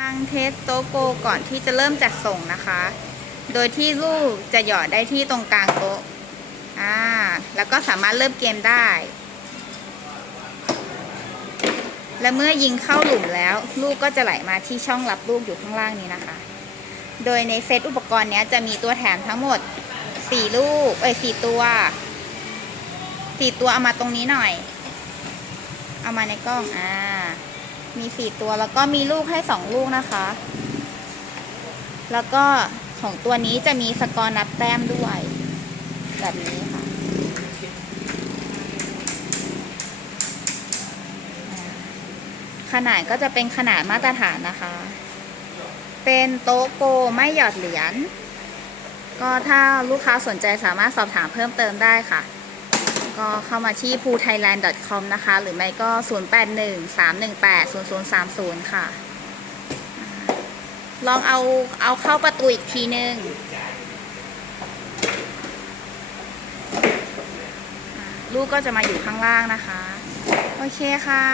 ลังเทสโตโกก่อนที่จะเริ่มจัดส่งนะคะ โดยที่ลูกจะหยอดได้ที่ตรงกลางโต๊ะ อ่า แล้วก็สามารถเริ่มเกมได้ และเมื่อยิงเข้าหลุมแล้ว ลูกก็จะไหลมาที่ช่องรับลูกอยู่ข้างล่างนี้นะคะ โดยในเซตอุปกรณ์นี้จะมีตัวแถมทั้งหมด 4 ลูก เอ้ย4ตัว 4 ตัวเอามาตรงนี้หน่อย เอามาในกล้อง อ่า มีสี่ตัวแล้วก็มีลูกให้สองลูกนะคะ แล้วก็ของตัวนี้จะมีสกอร์นับแต้มด้วย แบบนี้ค่ะ ขนาดก็จะเป็นขนาดมาตรฐานนะคะ เป็นโต๊ะโกไม่หยอดเหรียญก็ถ้าลูกค้าสนใจสามารถสอบถามเพิ่มเติมได้ค่ะ ก็เข้ามาที่ p o o t h a i l a n d c o m นะคะ หรือไม่ก็ 0813180030 ค่ะอ่าลองเอาเอาเข้าประตูอีกทีนึงอ่งลูกก็จะมาอยู่ข้างล่างนะคะ โอเคค่ะ